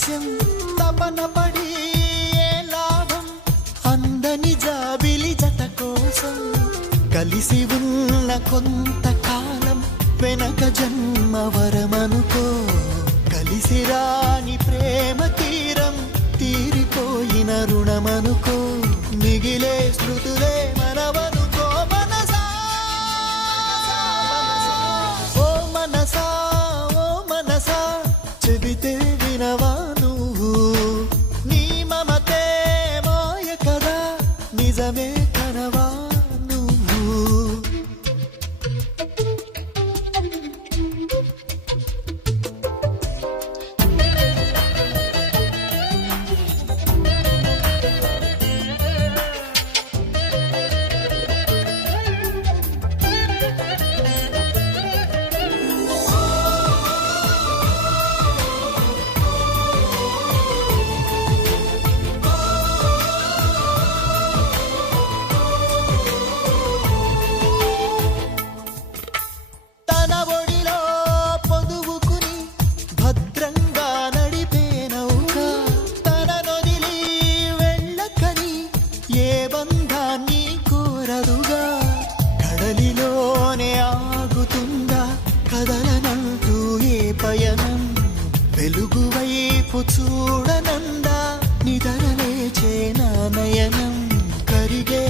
రహస్యం తపన పడి ఏ లాభం అందని జాబిలి జత కోసం కలిసి ఉన్న కొంతకాలం వెనక జన్మ వరమనుకో కలిసి రాని ప్రేమ తీరం తీరిపోయిన రుణమనుకో మిగిలే స్మృతులే మనవనుకో మనసా ఓ మనసా ఓ మనసా చెబితే వినవా నువ్వు నీ మమతే మాయ కదా నిజమే కనవా నువ్వు తన ఒడిలో పొదువుకుని భద్రంగా నడిపే నౌక తన నొదిలి వెళ్ళకని ఏ బంధాన్ని కోరదుగా కడలిలోనే ఆగుతుందా కదలనంటూ ఏ పయనం వెలుగు వైపు చూడనందా నిదరలేచే నా నయనం కరిగే